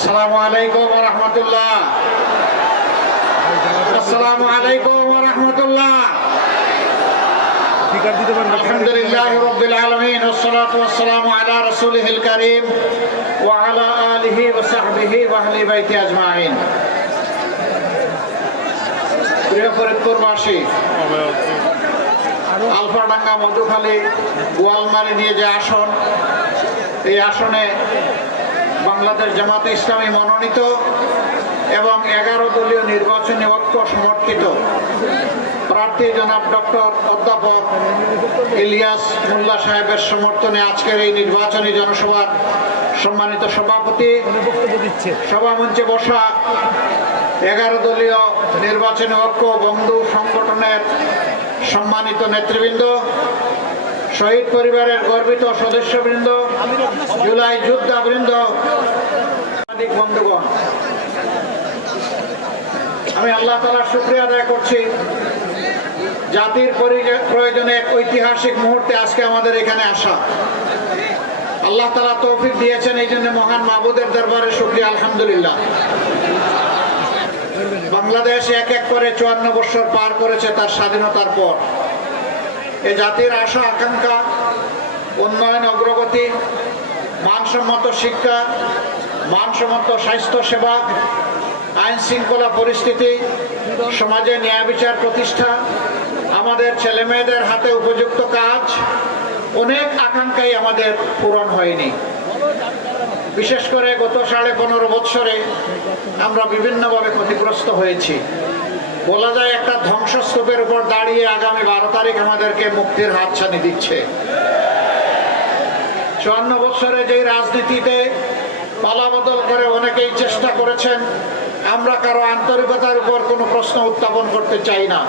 আসসালামু আলাইকুম ওয়া রাহমাতুল্লাহ। আসসালামু আলাইকুম ওয়া রাহমাতুল্লাহ। আলহামদুলিল্লাহি রাব্বিল আলামিন ওয়াসসালাতু ওয়াসসালামু আলা রাসূলিহিল কারীম ওয়া আলা আলিহি ওয়া সাহবিহি ওয়া আহলি বাইতি আজমাইন। প্রিয় ফরিদপুরবাসী, আলফাডাঙ্গা, মধুখালী, গোয়ালমারি নিয়ে যে আসন, এই আসনে বাংলাদেশ জামাতে ইসলামী মনোনীত এবং 11 দলীয় নির্বাচনী ঐক্য সমর্থিত প্রার্থী জনাব ডক্টর অধ্যাপক ইলিয়াস মোল্লা সাহেবের সমর্থনে আজকের এই নির্বাচনী জনসভার সম্মানিত সভাপতি, সভামঞ্চে বসা 11 দলীয় নির্বাচনী ঐক্য বন্ধু সংগঠনের সম্মানিত নেতৃবৃন্দ, শহীদ পরিবারের গর্বিত সদস্যবৃন্দ, জুলাই যোদ্ধাবৃন্দ, বন্ধুগণ, আমি আল্লাহ তাআলার শুকরিয়া আদায় করছি। জাতির প্রয়োজনে এক ঐতিহাসিক মুহূর্তে আজকে আমাদের এখানে আসা আল্লাহ তাআলা তৌফিক দিয়েছেন, এই জন্য মহান মাবুদের দরবারে শুকরিয়া আলহামদুলিল্লাহ। বাংলাদেশ এক এক করে 54 বছর পার করেছে তার স্বাধীনতার পর। এই জাতির আশা আকাঙ্ক্ষা, উন্নয়ন, অগ্রগতি, মানসম্মত শিক্ষা, মানসম্মত স্বাস্থ্য সেবা, আইন শৃঙ্খলা পরিস্থিতি, সমাজে ন্যায় বিচার প্রতিষ্ঠা, আমাদের ছেলে মেয়েদের হাতে উপযুক্ত কাজ, অনেক আকাঙ্ক্ষাই আমাদের পূরণ হয়নি। বিশেষ করে গত 15.5 বছরে আমরা বিভিন্নভাবে ক্ষতিগ্রস্ত হয়েছি। বলা যায় একটা ধ্বংসস্তূপের উপর দাঁড়িয়ে আগামী 12 তারিখ আমাদেরকে মুক্তির হাতছানি দিচ্ছে। 54 বছরে যেই রাজনীতিতে পালাবদল করে অনেকেই চেষ্টা করেছেন, আমরা কারো আন্তরিকতার উপর কোনো প্রশ্ন উত্থাপন করতে চাই না।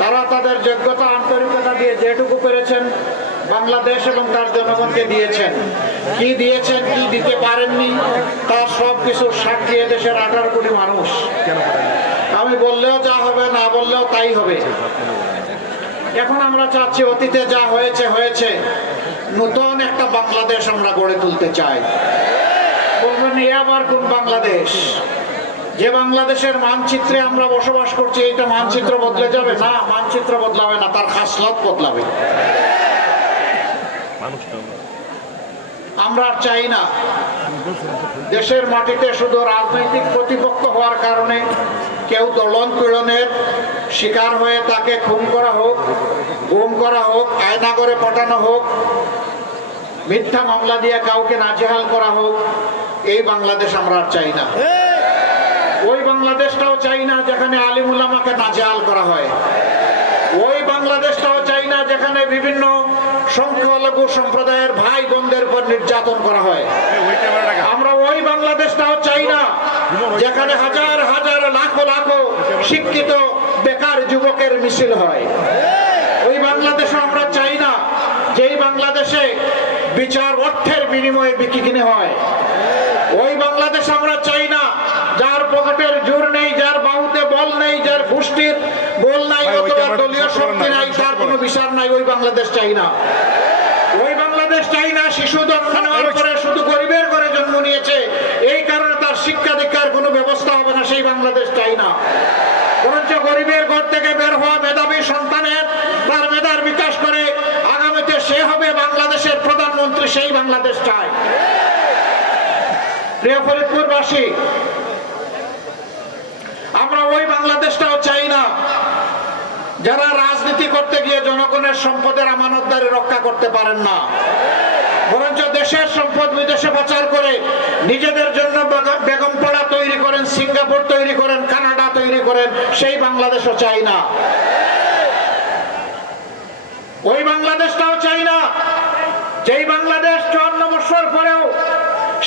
তারা তাদের যোগ্যতা, আন্তরিকতা দিয়ে যেটুকু পেরেছেন বাংলাদেশ এবং তার জনগণকে দিয়েছেন। কি দিয়েছেন, কি দিতে পারেননি, তার সব কিছু সাক্ষী দেশের 18 কোটি মানুষ। আমি বললেও যা হবে, না বললেও তাই হবে। এখন আমরা চাচ্ছি অতীতে যা হয়েছে হয়েছে, নতুন একটা বাংলাদেশ আমরা গড়ে তুলতে চাই। বলবেন এ আবার কোন বাংলাদেশ? যে বাংলাদেশের মানচিত্রে আমরা বসবাস করছি, এইটা মানচিত্র বদলে যাবে না? মানচিত্র বদলাবে না, তার খাসলত বদলাবে। আমরা চাই না দেশের মাটিতে শুধু রাজনৈতিক প্রতিপক্ষ হওয়ার কারণে কেউ দলন পীড়নের শিকার হয়ে তাকে খুন করা হোক, গুম করা হোক, আয়না করে পাঠানো হোক, মিথ্যা মামলা দিয়ে কাউকে নাজেহাল করা হোক। এই বাংলাদেশ আমরা চাই না। ওই বাংলাদেশটাও চাই না যেখানে আলিম উলামাকে নাজেহাল করা হয়। ওই বাংলাদেশটাও চাই না যেখানে বিভিন্ন সংখ্যালঘু সম্প্রদায়ের ভাই বোনদের উপর নির্যাতন করা হয়। আমরা ওই বাংলাদেশটাও চাই না যেখানে হাজার হাজার লাখো লাখো শিক্ষিত বেকার যুবকের মিছিল হয়। ওই বাংলাদেশও আমরা চাই না যেই বাংলাদেশে বিচার অর্থের বিনিময়ে বিক্রি কিনে হয়। ওই বাংলাদেশ আমরা চাই না যার পকেটের জোর নেই, যার বাহুতে বল নেই, যার গোষ্ঠীর বল নাই অথবা দলীয় শক্তি নাই, তার কোনো বিচার নাই। ওই বাংলাদেশ চাই না। ওই বাংলাদেশ চাই না শিশু জন্ম নেওয়ার পরে শুধু গরিবের ঘরে জন্ম নিয়েছে, এই কারণে তার শিক্ষা দীক্ষার কোনো ব্যবস্থা হবে না। সেই বাংলাদেশ চাই না। বরঞ্চ গরিবের ঘর থেকে বের হওয়া মেধাবী সন্তানের তার মেধার বিকাশ করে আগামীতে সে হবে বাংলাদেশের প্রধানমন্ত্রী, সেই বাংলাদেশ চাই। প্রিয় ফরিদপুরবাসী, আমরা ওই বাংলাদেশটাও চাই না যারা রাজনীতি করতে গিয়ে জনগণের সম্পদের আমানতদারি রক্ষা করতে পারেন না, বরঞ্চ দেশের সম্পদ বিদেশে পাচার করে নিজেদের জন্য বেগমপাড়া তৈরি করেন, সিঙ্গাপুর তৈরি করেন, কানাডা তৈরি করেন। সেই বাংলাদেশও চাই না। ওই বাংলাদেশটাও চাই না যেই বাংলাদেশ 54 বছর পরেও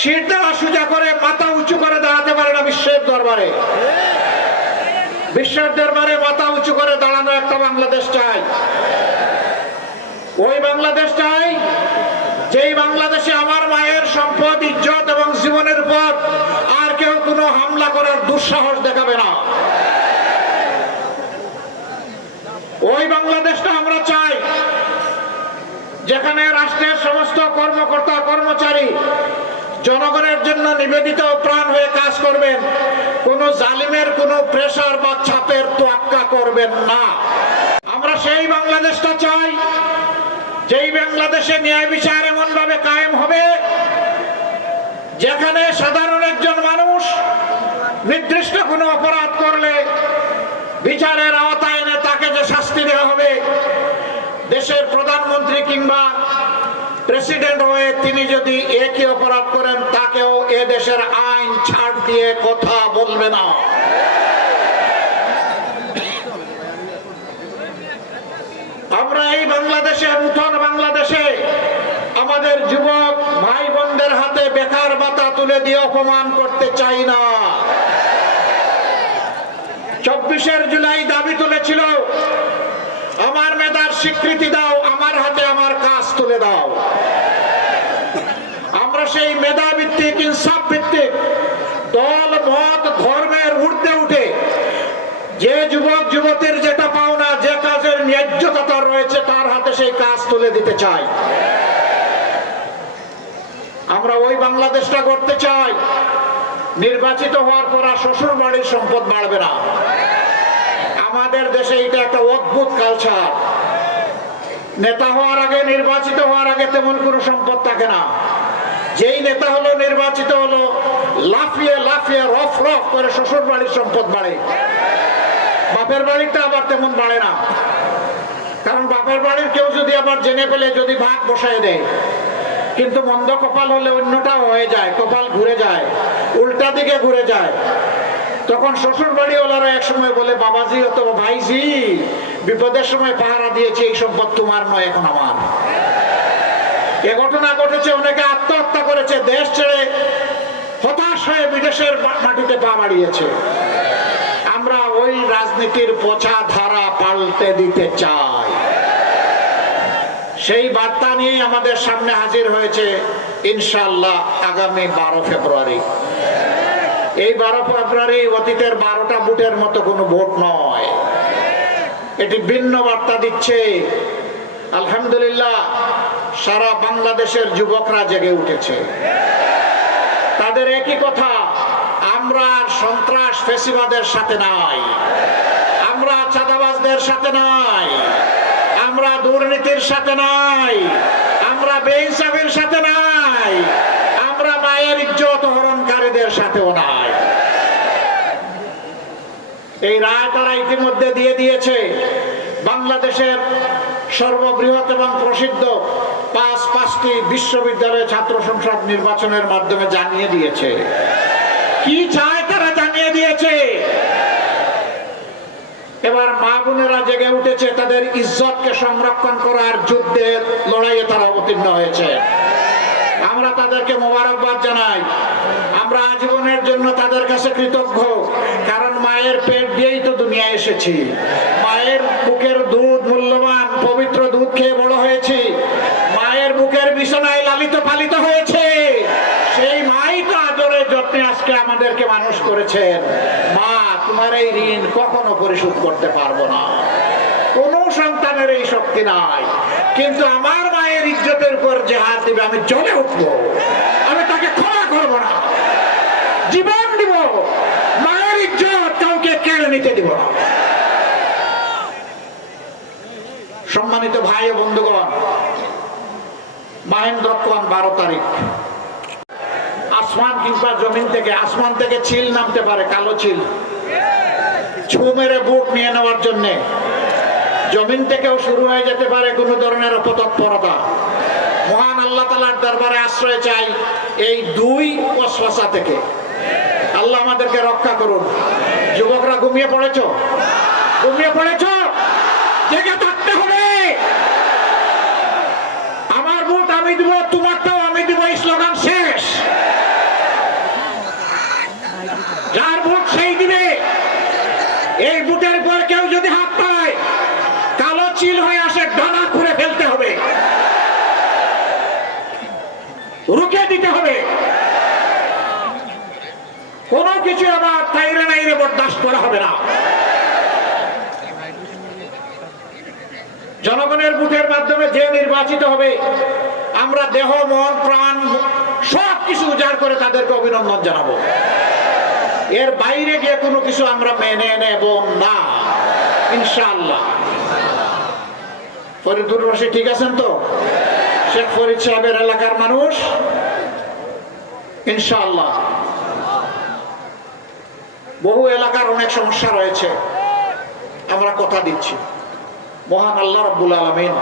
শিরটা সোজা করে মাথা উঁচু করে দাঁড়াতে পারে না বিশ্বের দরবারে। বিশ্বের দরবারে মাথা উঁচু করে দাঁড়ানো একটা বাংলাদেশ চাই। ওই বাংলাদেশ চাই যেই বাংলাদেশে আমার মায়ের সম্পদ, ইজ্জত এবং জীবনের উপর আর কেউ কোনো হামলা করার দুঃসাহস দেখাবে না। ওই বাংলাদেশটা আমরা চাই যেখানে রাষ্ট্রের সমস্ত কর্মকর্তা কর্মচারী জনগণের জন্য নিবেদিত প্রাণ হয়ে কাজ করবেন, কোন জালিমের কোন প্রেসার বা চাপের তোয়াক্কা করবেন না। আমরা সেই বাংলাদেশটা চাই যেই বাংলাদেশে ন্যায় বিচার এমন ভাবে কায়েম হবে যেখানে সাধারণ একজন মানুষ নির্দিষ্ট কোনো অপরাধ করলে বিচারের আওতায় এনে তাকে যে শাস্তি দেওয়া হবে, দেশের প্রধানমন্ত্রী কিংবা প্রেসিডেন্ট হয়ে তিনি যদি একই অপরাধ করেন তাকেও এ দেশের আইন ছাড় দিয়ে কথা বলবে না। আমরা এই বাংলাদেশে, নূতন বাংলাদেশে আমাদের যুবক ভাই বোনদের হাতে বেকার ভাতা তুলে দিয়ে অপমান করতে চাই না। 24 জুলাই দাবি তুলেছিল, আমার মেধার স্বীকৃতি দাও, আমার হাতে আমার কাজ তুলে দাও। আমরা সেই মেধা ভিত্তিক, ইনসাফ ভিত্তিক, দল মত ধর্মের ঊর্ধ্বে উঠে যে যুবক যুবতীর যেটা পাওনা, যে কাজের ন্যায্যতা তার রয়েছে তার হাতে সেই কাজ তুলে দিতে চাই। আমরা ওই বাংলাদেশটা করতে চাই নির্বাচিত হওয়ার পর আর শ্বশুর বাড়ির সম্পদ বাড়বে না। আমাদের দেশে এটা একটা অদ্ভুত কালচার। নেতা হওয়ার আগে, নির্বাচিত হওয়ার আগে তেমন কোনো সম্পদ থাকে না। যেই নেতা হলো, নির্বাচিত হলো, লাফিয়ে লাফিয়ে রফ রফ করে শ্বশুর বাড়ির সম্পদ বাড়ে। বাপের বাড়িটা আবার তেমন বাড়ে না, কারণ বাপের বাড়ির কেউ যদি আবার জেনে পেলে যদি ভাগ বসায় দেয়, কিন্তু মন্দ কপাল হলে অন্যটাও হয়ে যায়, কপাল ঘুরে যায়, উল্টা দিকে ঘুরে যায়। তখন শ্বশুর বাড়ি ওলারা এক সময় বলে, বাবাজি অথবা ভাইজি, বিপদের সময় পাহারা দিয়েছি, এই সম্পদ তোমার নয়, এখন আমার। এ ঘটনা ঘটেছে, অনেকে আত্মহত্যা করেছে, দেশ ছেড়ে হতাশ হয়ে বিদেশের মাটিতে পা বাড়িয়েছে। আমরা ওই রাজনীতির পচা ধারা পাল্টে দিতে চাই। সেই বার্তা নিয়ে আমাদের সামনে হাজির হয়েছে ইনশাআল্লাহ আগামী 12 ফেব্রুয়ারি। এই 12 ফেব্রুয়ারি অতীতের 12টা ভোটের মতো কোনো ভোট নয়, এটি ভিন্ন বার্তা দিচ্ছে। আলহামদুলিল্লাহ, সারা বাংলাদেশের যুবকরা জেগে উঠেছে। তাদের একই কথা, আমরা সন্ত্রাস ফ্যাসিবাদের সাথে নাই, আমরা চাঁদাবাজদের সাথে নাই, আমরা দুর্নীতির সাথে নাই, আমরা বেইনসাফের সাথে নাই, আমরা মায়ের ইজ্জত হরণকারীদের সাথেও নাই। এই রায় তারা ইতিমধ্যে দিয়ে দিয়েছে। বাংলাদেশের সর্ববৃহৎ এবং প্রসিদ্ধ পাঁচটি বিশ্ববিদ্যালয় ছাত্র সংসদ নির্বাচনের মাধ্যমে জানিয়ে দিয়েছে কি চায়, তারা জানিয়ে দিয়েছে। এবার মা বোনেরা জেগে উঠেছে, তাদের ইজ্জতকে সংরক্ষণ করার যুদ্ধের লড়াইয়ে তারা অবতীর্ণ হয়েছে। আমরা তাদেরকে মোবারকবাদ জানাই। আমরা আজীবনের জন্য তাদের কাছে কৃতজ্ঞ, কারণ মায়ের পেট দিয়েই তো দুনিয়া এসেছি। মায়ের বুকের দুধ মূল্যবান, পবিত্র দুধ খেয়ে বড় হয়েছি। মায়ের বুকের বিছানায় লালিত পালিত হয়েছে। সেই মাই তো আদরে যত্নে আজকে আমাদেরকে মানুষ করেছেন। মা, তোমার এই ঋণ কখনো পরিশোধ করতে পারবো না, কোন সন্তানের এই শক্তি নাই। কিন্তু আমার মায়ের ইজ্জতের উপর যে হাত দিবে, আমি জ্বলে উঠবো, আমি তাকে ক্ষমা করবো না, জীবন দিব, মায়ের ইজ্জত কাউকে কেড়ে নিতে দিব না। সম্মানিত ভাই ও বন্ধুগণ, মহেন্দ্রক্ষণ 12 তারিখ আসমান কিংবা জমিন থেকে, আসমান থেকে চিল নামতে পারে, কালো চিল, ছু মেরে বুট নিয়ে নেওয়ার জন্য। জমিন থেকেও শুরু হয়ে যেতে পারে কোন ধরনের অপতৎপরতা। মহান আল্লাহ তাআলার দরবারে আশ্রয় চাই এই 2 ওয়াসওয়াসা থেকে। আল্লাহ আমাদেরকে রক্ষা করুন। যুবকরা ঘুমিয়ে পড়েছো? ঘুমিয়ে পড়েছো? জেগে থাকতে হবে। আমার ভোট আমি দিব, তোমারটাও আমি দিব, এই স্লোগান শেষ। যার ভোট সেই দিবে। এই ভোটের পর কেউ যদি হাত পায়, কালো চিল হয়ে আসে, ডানা খুঁড়ে ফেলতে হবে, রুখে দিতে হবে। কোন কিছু আবার তাইরে নাইরে বরদাস্ত করা হবে না। জনগণের ভোটের মাধ্যমে যে নির্বাচিত হবে, আমরা দেহ মন প্রাণ সব কিছু উজাড় করে তাদেরকে অভিনন্দন জানাবো। এর বাইরে গিয়ে কোনো কিছু আমরা মেনে নেব না ইনশাআল্লাহ। ফরিদপুরবাসী ঠিক আছেন তো? শেখ ফরিদ সাহেবের এলাকার মানুষ ইনশাআল্লাহ। বহু এলাকার অনেক সমস্যা রয়েছে, আমরা কথা দিচ্ছি মহান আল্লাহ রাব্বুল আলামিন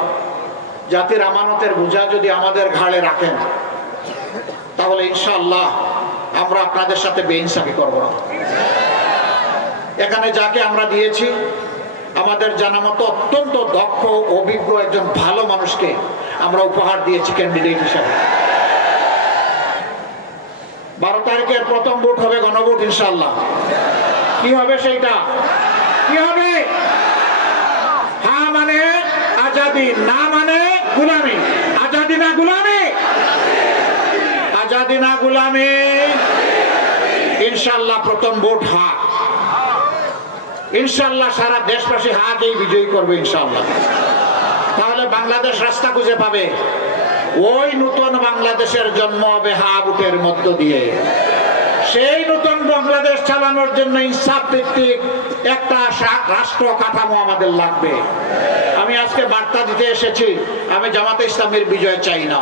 জাতির আমানতের বোঝা যদি আমাদের ঘাড়ে রাখেন তাহলে ইনশাআল্লাহ আমরা আপনাদের সাথে বেইনসাফি করব না। এখানে যাকে আমরা দিয়েছি আমাদের জানা মতো অত্যন্ত দক্ষ অভিজ্ঞ একজন ভালো মানুষকে আমরা উপহার দিয়েছি ক্যান্ডিডেট হিসাবে। 12 তারিখের প্রথম ভোট হবে গণভোট ইনশাআল্লাহ। কি হবে সেইটা? কি হবে? হ্যাঁ মানে আজাদি, না মানে গুলামি। আজাদি না গুলামি? আজাদি না গুলামি। ইনশাআল্লাহ প্রথম ভোট হ্যাঁ। ইনশাআল্লাহ সারা দেশবাসী হাতেই বিজয়ী করবে ইনশাআল্লাহ। তাহলে বাংলাদেশ রাস্তা খুঁজে পাবে। ওই নতুন বাংলাদেশের জন্ম হবে হা ভোটের মধ্য দিয়ে। সেই নতুন বাংলাদেশ চালানোর জন্য ইনসাফ ভিত্তিক একটা রাষ্ট্র কাঠামো আমাদের লাগবে। আমি আজকে বার্তা দিতে এসেছি, আমি জামাতে ইসলামের বিজয় চাই না,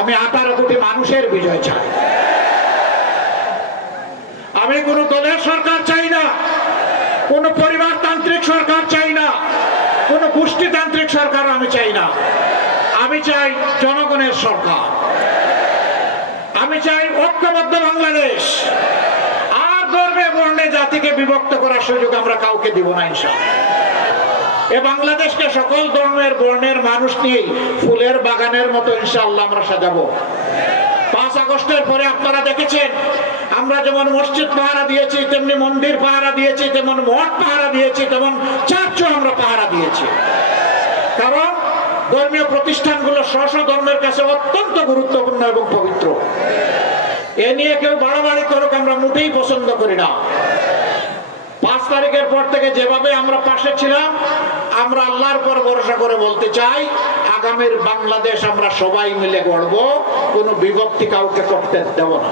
আমি 18 কোটি মানুষের বিজয় চাই। আমি কোন দলের সরকার চাই না, কোন পরিবারতান্ত্রিক সরকার চাই না, কোন গোষ্ঠীতান্ত্রিক সরকার আমি চাই না। আমি চাই জনগণের সরকার। আমি চাই ঐক্যবদ্ধ বাংলাদেশ। আর ধর্মে বর্ণে জাতিকে বিভক্ত করার সুযোগ আমরা কাউকে দিব না ইনশাআল্লাহ। এ বাংলাদেশকে সকল ধর্মের বর্ণের মানুষ নিয়ে ফুলের বাগানের মতো ইনশাআল্লাহ আমরা সাজাবো। 5 আগস্টের পরে আপনারা দেখেছেন আমরা যেমন মসজিদ পাহারা দিয়েছি, তেমনি মন্দির পাহারা দিয়েছি, তেমন মঠ পাহারা দিয়েছি, তেমন চার্চও আমরা পাহারা দিয়েছি। কারণ ধর্মীয় প্রতিষ্ঠানগুলো স্ব ধর্মের কাছে অত্যন্ত গুরুত্বপূর্ণ এবং পবিত্র। এ নিয়ে কেউ বাড়াবাড়ি করুক আমরা মোটেই পছন্দ করি না। 5 তারিখের পর থেকে যেভাবে আমরা পাশে ছিলাম, আমরা আল্লাহর উপর ভরসা করে বলতে চাই আগামীর বাংলাদেশ আমরা সবাই মিলে গড়ব, কোনো বিভক্তি কাউকে করতে দেব না।